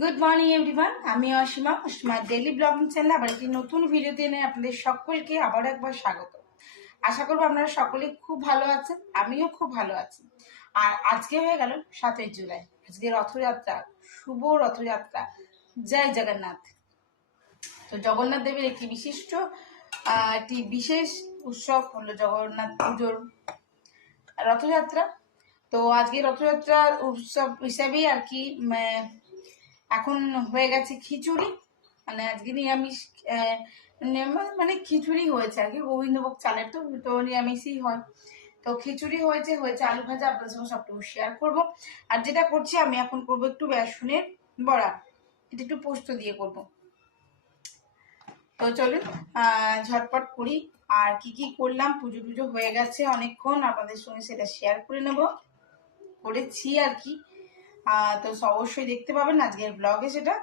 Good morning everyone, আমি Asima daily blogging channel আবার একটি নতুন ভিডিওতে এনে আপনাদের সকলকে আবার একবার স্বাগত। আশা করবো আপনারা সকলেই খুব ভালো আছেন, আমিও খুব ভালো আছি। আর আজকে হয়ে গেল 7 জুলাই, আজকে রথযাত্রা, শুভ রথযাত্রা, জয় জগন্নাথ। তো জগন্নাথ দেবের একটি বিশেষ উৎসব হলো জগন্নাথ পুজোর রথযাত্রা। তো আজকে রথযাত্রার উৎসব হিসাবেই আর কি এখন হয়ে গেছে খিচুড়ি, মানে আজকে নিরামিষ, মানে খিচুড়ি হয়েছে আর কি, গোবিন্দভোগ চালের তো তো নিরামিষই হয়। তো খিচুড়ি হয়েছে আলু ভাজা, আপনাদের সঙ্গে সবটুকু শেয়ার করব। আর যেটা করছি আমি এখন করব একটু বেসনের বড়া, এটা একটু পোস্ত দিয়ে করব। তো চলুন ঝটপট করি। আর কি কি করলাম, পুজো টুজো হয়ে গেছে অনেকক্ষণ, আপনাদের সঙ্গে সেটা শেয়ার করে নেব, করেছি আর কি। তো অবশ্যই দেখতে পাবেন আজকের ব্লগে সেটা।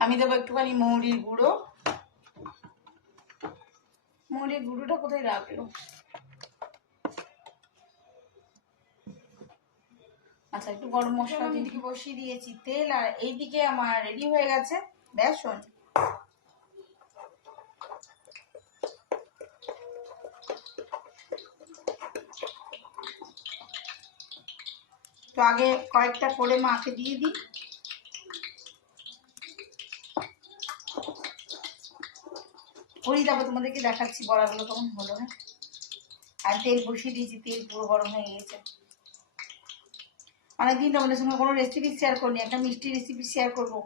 আমি দেবো একটুখানি মৌরির গুঁড়ো। মৌরির গুঁড়োটা কোথায় রাখলো? আচ্ছা, একটু গরম মশলা দিকে বসিয়ে দিয়েছি তেল, আর এইদিকে আমার রেডি হয়ে গেছে বেসন। তো আগে কয়েকটা করে মাকে দিয়ে দিই। করি, তারপর তোমাদেরকে দেখাচ্ছি বড়াগুলো কেমন হলো। হ্যাঁ, আর তেল বসিয়ে দিয়েছি, তেল পুরো গরম হয়ে গিয়েছে। অনেকদিন তোমাদের সঙ্গে কোনো রেসিপি শেয়ার করিনি, একটা মিষ্টি রেসিপি শেয়ার করবো।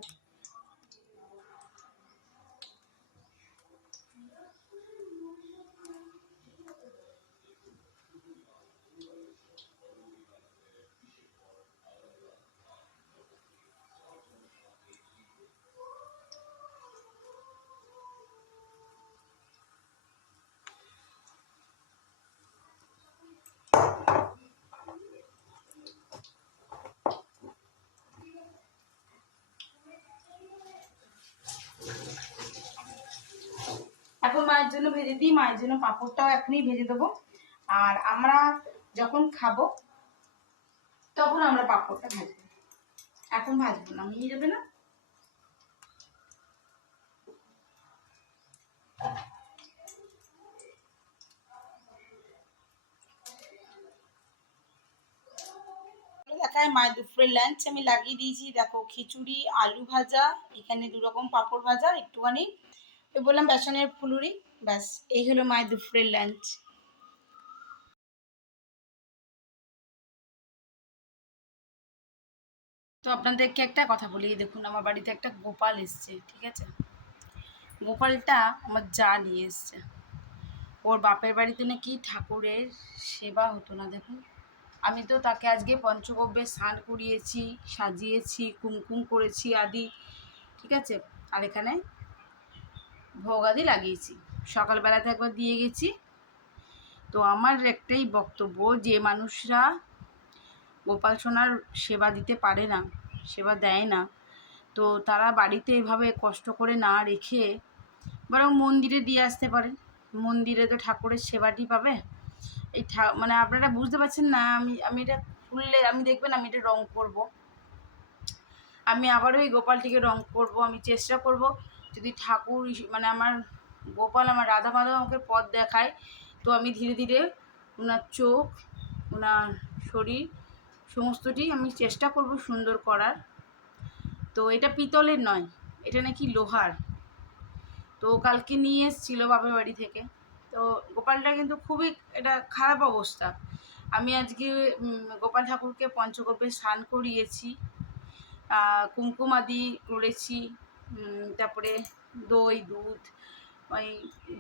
এখন মায়ের জন্য ভেজে দিই, মায়ের জন্য পাঁপড়টাও এখনই ভেজে দেবো। আর আমরা যখন খাবো তখন আমরা পাঁপড়টা ভাজবো, এখন ভাজবো না, নিয়ে যাবে না। দেখায় মায়ের দুপুরের লাঞ্চ আমি লাগিয়ে দিয়েছি, দেখো খিচুড়ি, আলু ভাজা, এখানে 2 রকম পাঁপড় ভাজা, একটুখানি ওই বললাম বেসনের ফুলুরি, ব্যাস এই হলো মায়ের দুপুরের লাঞ্চ। তো আপনাদেরকে একটা কথা বলি, দেখুন আমার বাড়িতে একটা গোপাল এসছে, ঠিক আছে? গোপালটা আমার যা নিয়ে এসছে। ওর বাপের বাড়িতে নাকি ঠাকুরের সেবা হতো না, দেখুন। আমি তো তাকে আজকে পঞ্চগব্যে স্নান করিয়েছি, সাজিয়েছি, কুমকুম করেছি আদি, ঠিক আছে? আর এখানে ভোগ আদি লাগিয়েছি, সকালবেলাতে একবার দিয়ে গেছি। তো আমার একটাই বক্তব্য, যে মানুষরা গোপাল সোনার সেবা দিতে পারে না, সেবা দেয় না, তো তারা বাড়িতে এভাবে কষ্ট করে না রেখে বরং মন্দিরে দিয়ে আসতে পারে। মন্দিরে তো ঠাকুরের সেবাটি পাবে। এই মানে আপনারা বুঝতে পারছেন না, আমি এটা খুললে আমি দেখবেন আমি এটা রং করব, আমি আবারও এই গোপালটিকে রং করব। আমি চেষ্টা করব যদি ঠাকুর মানে আমার গোপাল, আমার রাধা মাধব আমাকে পথ দেখায়, তো আমি ধীরে ধীরে ওনার চোখ, ওনার শরীর সমস্তটি আমি চেষ্টা করব সুন্দর করার। তো এটা পিতলের নয়, এটা নাকি লোহার। তো কালকে নিয়ে এসেছিলো বাপের বাড়ি থেকে। তো গোপালটা কিন্তু খুবই এটা খারাপ অবস্থা। আমি আজকে গোপাল ঠাকুরকে পঞ্চগব্যে স্নান করিয়েছি, কুমকুম আদি করেছি, তারপরে দই দুধ ওই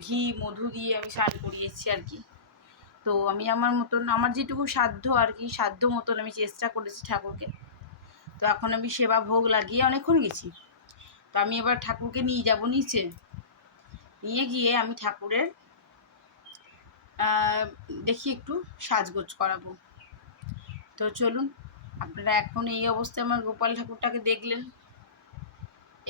ঘি মধু দিয়ে আমি স্নান করিয়েছি আর কি। তো আমি আমার মতন, আমার যেটুকু সাধ্য আর কি, সাধ্য মতন আমি চেষ্টা করেছি ঠাকুরকে। তো এখন আমি সেবা ভোগ লাগিয়ে অনেকক্ষণ গেছি। তো আমি এবার ঠাকুরকে নিয়ে যাব নিচে, নিয়ে গিয়ে আমি ঠাকুরের দেখি একটু সাজগোজ করাবো। তো চলুন, আপনারা এখন এই অবস্থায় আমার গোপাল ঠাকুরটাকে দেখলেন,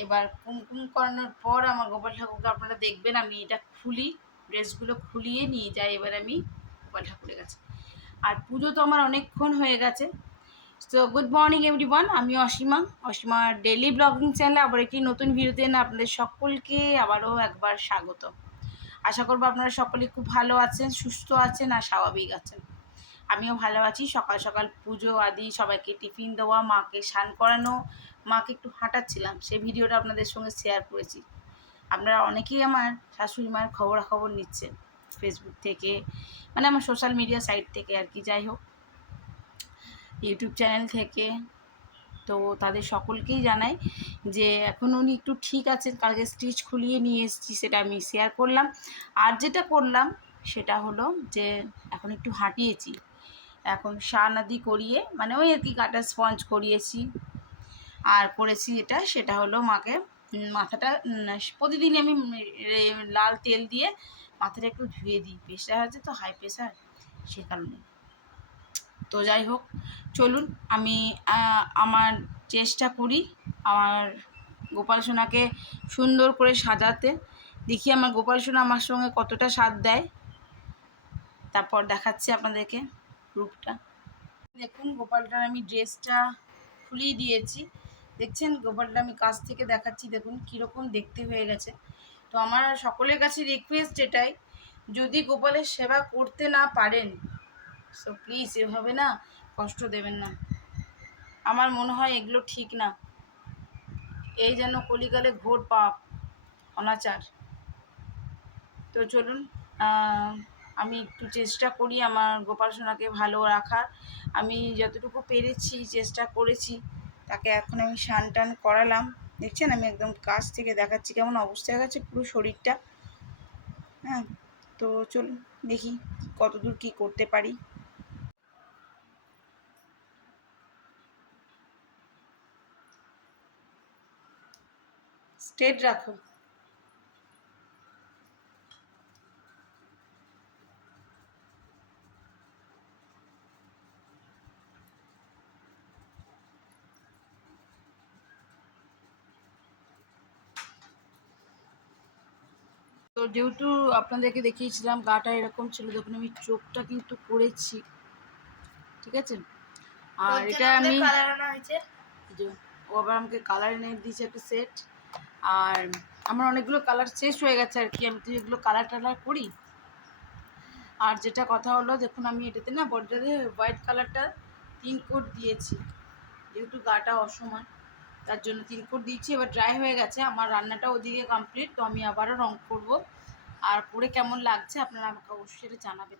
এবার কুমকুম করানোর পর আমার গোপাল ঠাকুরকে আপনারা দেখবেন আমি এটা খুলি, ড্রেসগুলো খুলিয়ে নিয়ে যাই এবার আমি গোপাল ঠাকুরের কাছে। আর পুজো তো আমার অনেকক্ষণ হয়ে গেছে। সো গুড মর্নিং এভরিওয়ান, আমি অসীমা ডেইলি ব্লগিং চ্যানেলে আবার একটি নতুন ভিডিওতে না আপনাদের সকলকে আবারও একবার স্বাগত। আশা করবো আপনারা সকলে খুব ভালো আছেন, সুস্থ আছেন আর স্বাভাবিক আছেন। আমিও ভালো আছি। সকাল সকাল পুজো আদি সবাইকে টিফিন দেওয়া, মাকে স্নান করানো, মাকে একটু হাঁটাচ্ছিলাম, সেই ভিডিওটা আপনাদের সঙ্গে শেয়ার করেছি। আপনারা অনেকেই আমার শাশুড়ি মায়ের খবরাখবর নিচ্ছেন ফেসবুক থেকে, মানে আমার সোশ্যাল মিডিয়া সাইট থেকে আর কি, যাই হোক ইউটিউব চ্যানেল থেকে। তো তাদের সকলকেই জানাই যে এখন উনি একটু ঠিক আছেন। কালকে স্টিচ খুলিয়ে নিয়ে এসেছি, সেটা আমি শেয়ার করলাম। আর যেটা করলাম সেটা হলো যে এখন একটু হাঁটিয়েছি, এখন স্নান আদি করিয়ে, মানে ওই আর কি কাটা স্পঞ্জ করিয়েছি। আর করেছি সেটা হলো মাকে মাথাটা প্রতিদিনই আমি লাল তেল দিয়ে মাথাটা একটু ধুয়ে দিই, প্রেশার আছে তো, হাই প্রেশার, সে কারণে। তো যাই হোক, চলুন আমি আমার চেষ্টা করি আমার গোপাল সোনাকে সুন্দর করে সাজাতে। দেখি আমার গোপাল সোনা আমার সঙ্গে কতটা সাথ দেয়, তারপর দেখাচ্ছি আপনাদেরকে রূপটা। দেখুন গোপালটার আমি ড্রেসটা খুলিয়ে দিয়েছি, দেখছেন গোপালটা আমি কাছ থেকে দেখাচ্ছি, দেখুন কীরকম দেখতে হয়ে গেছে। তো আমার সকলের কাছে রিকোয়েস্ট এটাই, যদি গোপালের সেবা করতে না পারেন সো প্লিজ এভাবে না কষ্ট দেবেন না। আমার মনে হয় এগুলো ঠিক না, এই যেন কলিকালে ঘোর পাপ অনাচার। তো চলুন আমি একটু চেষ্টা করি আমার গোপাল সোনাকে ভালো রাখার। আমি যতটুকু পেরেছি চেষ্টা করেছি, তাকে এখন আমি স্নান টান করালাম। দেখছেন আমি একদম কাছ থেকে দেখাচ্ছি কেমন অবস্থা হয়ে গেছে পুরো শরীরটা। হ্যাঁ, তো চলুন দেখি কতদূর কী করতে পারি। স্ট্রেট রাখো। তো যেহেতু আপনাদেরকে দেখিয়েছিলাম গাটা এরকম ছিল, দেখুন আমি চোখটা কিন্তু করেছি, ঠিক আছে। আর এটা আমি যে ও আবার আমাকে কালার এনে দিয়েছে একটা সেট। আর আমার অনেকগুলো কালার শেষ হয়ে গেছে আর কি, আমি তো এগুলো কালার টালার করি। আর যেটা কথা হলো, দেখুন আমি এটাতে না বর্ডারে হোয়াইট কালারটা 3 কোট দিয়েছি, যেহেতু গাটা অসমান তার জন্য 3 কোট দিয়েছি। এবার ড্রাই হয়ে গেছে, আমার রান্নাটা ওদিকে কমপ্লিট, তো আমি আবারও রং করব। আর পরে কেমন লাগছে আপনারা আমাকে অবশ্যই এটা জানাবেন।